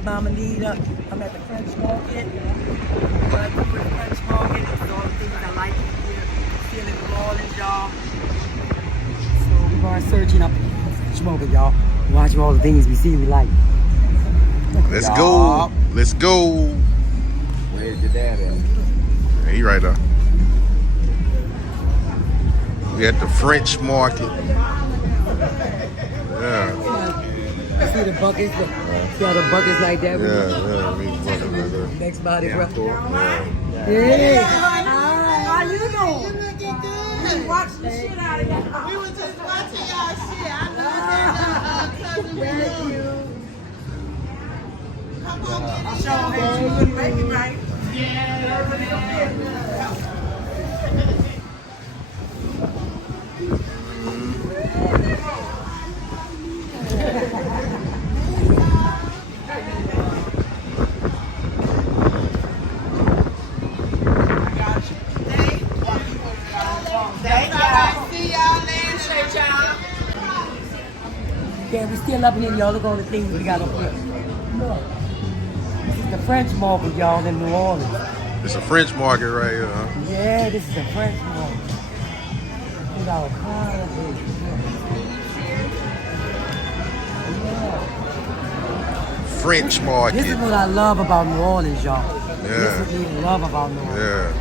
is Mama Nita. I'm at the French Market. What I do with the French Market is all the things I like here. Still in New Orleans, y'all. So we're going searching up the French Market, y'all. Watching all the things we see we like. Let's go. Let's go. Where's your dad at? Yeah, he right there. We at the French Market. Yeah. See the buckets? See how the buckets like that? Yeah. We bucket like that. Next body, bro. Hey, how you doing? You looking good. We watched the shit out of y'all. We were just watching y'all shit. I love that cousin with you. Come on, baby. I'll show them that you couldn't make it right. Yeah, we still up in here, y'all. Look at all the things we got up here. Look. This is the French Market, y'all, in New Orleans. It's a French Market right here, huh? Yeah, this is the French Market. We got all kinds of things. Yeah. French Market. This is what I love about New Orleans, y'all. Yeah. This is what we love about New Orleans. Yeah.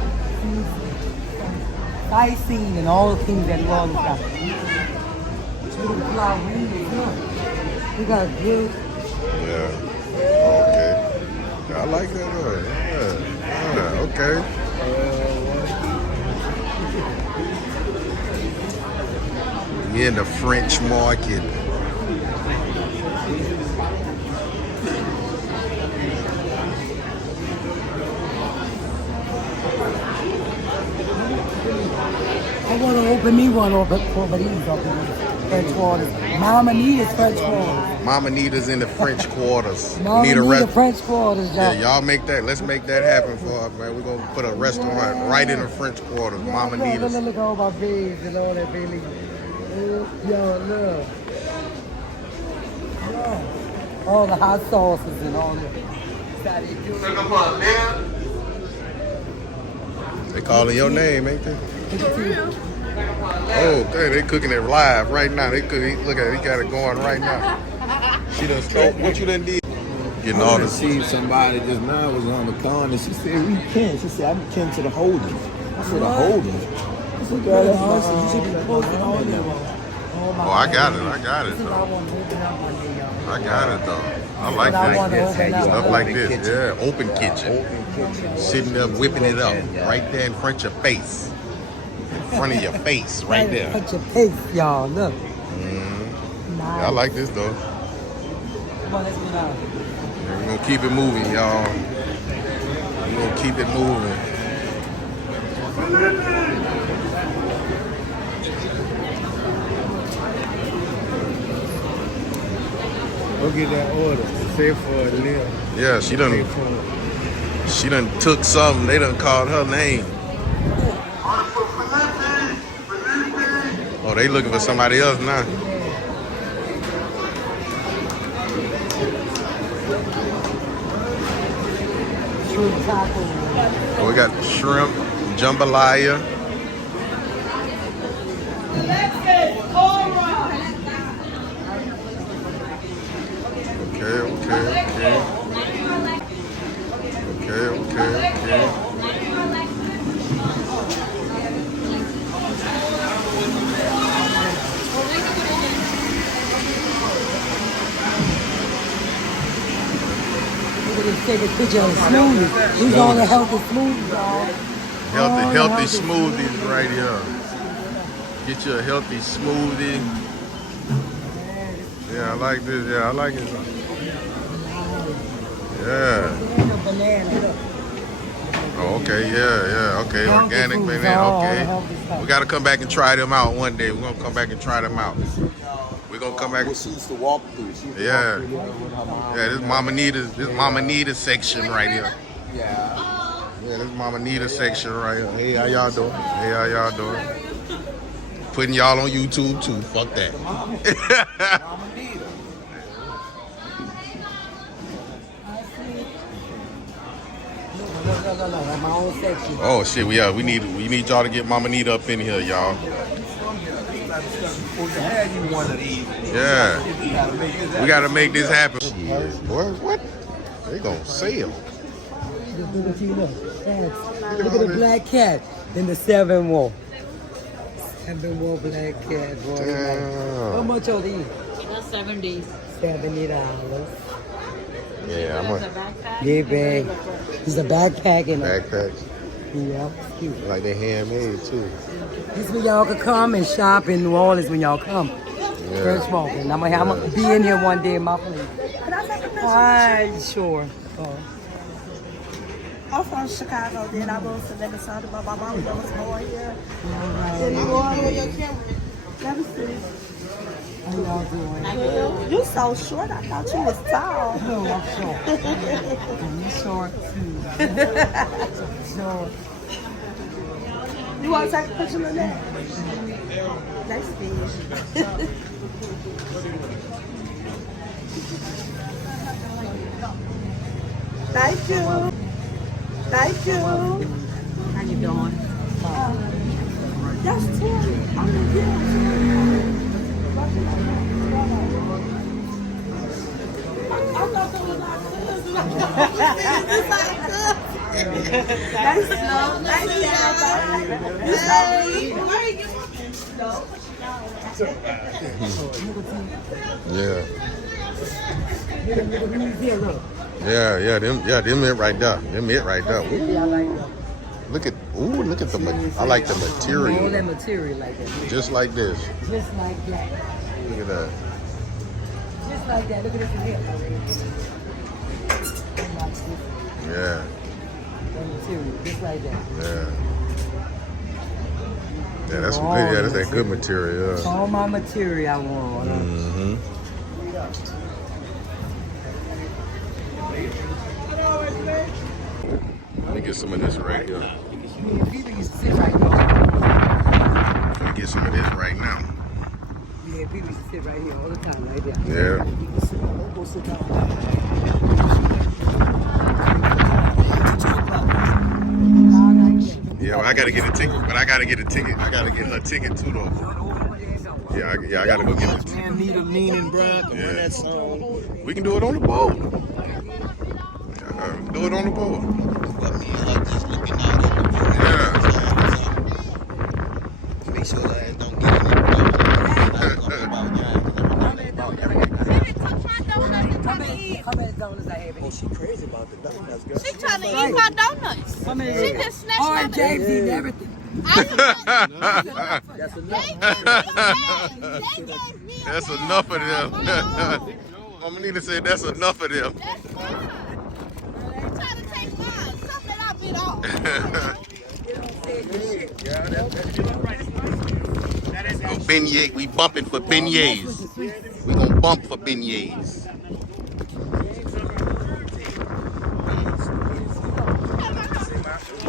Sightseeing and all the things that New Orleans got. Little flower windows, look. We got a good. Yeah. Okay. I like that. Yeah. Okay. We in the French Market. I want to open me one over these up in French Quarters. Mama Nita's French Quarters. Mama Nita's in the French Quarters. Mama Nita French Quarters, y'all. Yeah, y'all make that. Let's make that happen for us, man. We're gonna put a restaurant right in the French Quarters. Mama Nita's. Look at all my babes and all that baby. Yo, look. Yo. All the hot sauces and all that. They calling your name, ain't they? Oh, okay, they cooking it live right now. They cooking. Look at it, he got it going right now. She done stole. What you done did? Getting all I this. see somebody just now was on the corner. She said, "We can." She said, "I'm kin to the Holdens." I said, "The Holdens." I said, "Girl, that's awesome. You should be posting all that." Oh, I got it. I got it though. I got it though. I like that. Stuff like this. Yeah, open kitchen. Sitting there whipping it up right there in front of your face. In front of your face, right there. Front of your face, y'all. Look. Nice. I like this though. Come on, let's get out. We're gonna keep it moving, y'all. We're gonna keep it moving. Go get that order. Say for a little. Yeah, she done took something. They done called her name. Oh, they looking for somebody else now. Shrimp taco. Oh, we got shrimp, jambalaya. Okay. Take a picture of the smoothie. These are all the healthy smoothies, y'all. Healthy smoothies right here. Get you a healthy smoothie. Yeah, I like this. Yeah, I like it. Yeah. Oh, okay, yeah. Okay, organic banana. Okay. We gotta come back and try them out one day. We're gonna come back and try them out. We're gonna come back. She used to walk through. Yeah. Yeah, this Mama Nita section right here. Yeah. Yeah, this Mama Nita section right here. Hey, how y'all doing? Putting y'all on YouTube too. Fuck that. No, my own section. Oh shit, we need y'all to get Mama Nita up in here, y'all. Yeah. We gotta make this happen. Yeah. Boy, what? They gonna sell. Look at the black cat in the 7-wool. 7-wool black cat, boy. Damn. How much are these? That's $70. $70. Yeah, I'm a Yeah, babe. It's a backpack in it. backpack. Yeah, cute. Like they handmade too. This is when y'all can come and shop in New Orleans when y'all come. Yeah. French walking. I'm gonna be in here one day in my place. Hi, sure. Oh. I'm from Chicago, then I moved to Minnesota, but my mom was born here. In New Orleans. Let me see. How y'all doing? You so short, I thought you was tall. No, I'm short. And you short too. Short. You want to take a picture of that? Nice to meet you. Thank you. Thank you. How you doing? That's Tori. I'm the girl. I thought that was our cousin. It's our cousin. Nice love. Nice Yeah. Them it right there. Them it right there. Ooh. Look at the I like the All that material. material like that. Just like this. Just like that. Look at that. Just like that. Look at this here. Yeah. That material. Just like that. Yeah. Yeah, that's some good. Yeah, that's that good material. Yeah. All my material I want. Mm-hmm. Let me get some of this right here. People used to sit right here. Let me get some of this right now. Yeah, people used to sit right here all the time, right there. Yeah. Go sit down. Yeah, well, I gotta get a ticket, but I gotta get a ticket. I gotta get a ticket too, though. Yeah, I gotta go get a ticket. Man, need a leaning bride. Yeah. That song. We can do it on the boat. Do it on the boat. But me, like just looking out at the Yeah. make sure that I don't get any How many donuts I have? Oh, she crazy about the donuts, girl. She trying to eat my donuts. How many? She just snatched All right, my James eating everything. That's enough. That's enough of them. Mama Nita said that's enough of them. That's fine. They trying to take mine. Something I bit off. Beignet, we bumping for beignets. We gonna bump for beignets.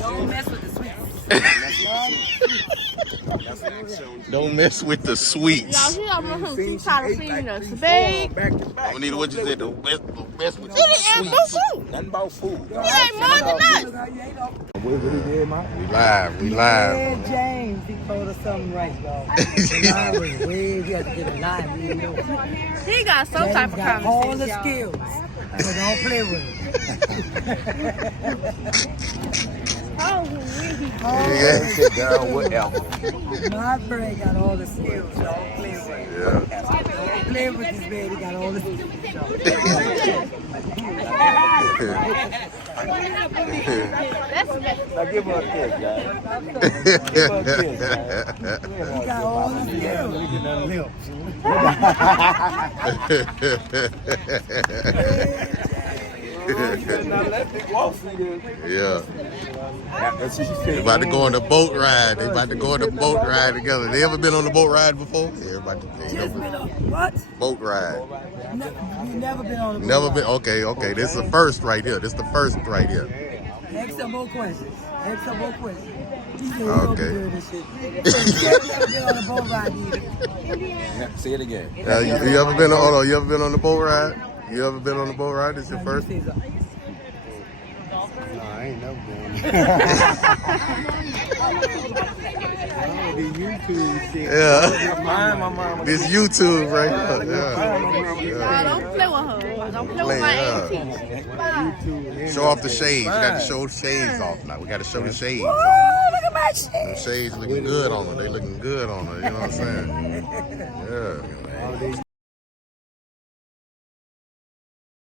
Don't mess with the sweets. Don't mess with the sweets. Y'all, she trying to feed us, babe. Mama Nita, what you said? The best with She didn't ask the no sweets. food. Nothing about food. He ain't more than us. We We live. Yeah, James, he told us something right, y'all. The line was way, you had to get a line, you didn't know. He got some James type of got all conversation, the y'all. skills, so don't play with him. Yeah. sit down, whatever. My friend got all the skills, don't play with him. Yeah. Don't play with this man, he got all the skills. Now give her a kiss, guys. He got all the skills. Yeah. They about to go on the boat ride. They about to go on the boat ride together. They ever been on the boat ride before? Yeah, everybody. Just been on, what? Boat ride. You never been on a boat Never ride. been. Okay. This is the first right here. This is the first right here. Ask some more questions. Ask some more questions. He said he Okay. gonna be doing this shit. He never been on a boat ride either. Say it again. You ever been on? Hold on. You ever been on the boat ride? You ever been on the boat ride? This is your first? No, I ain't never been. Yeah. This YouTube right here. Yeah. Don't play with her. Don't play with my auntie. Show off the shades. We got to show the shades off now. We got to show the shades off. Oh, look at my shit. The shades looking good on her. They looking good on her. You know what I'm saying? Yeah.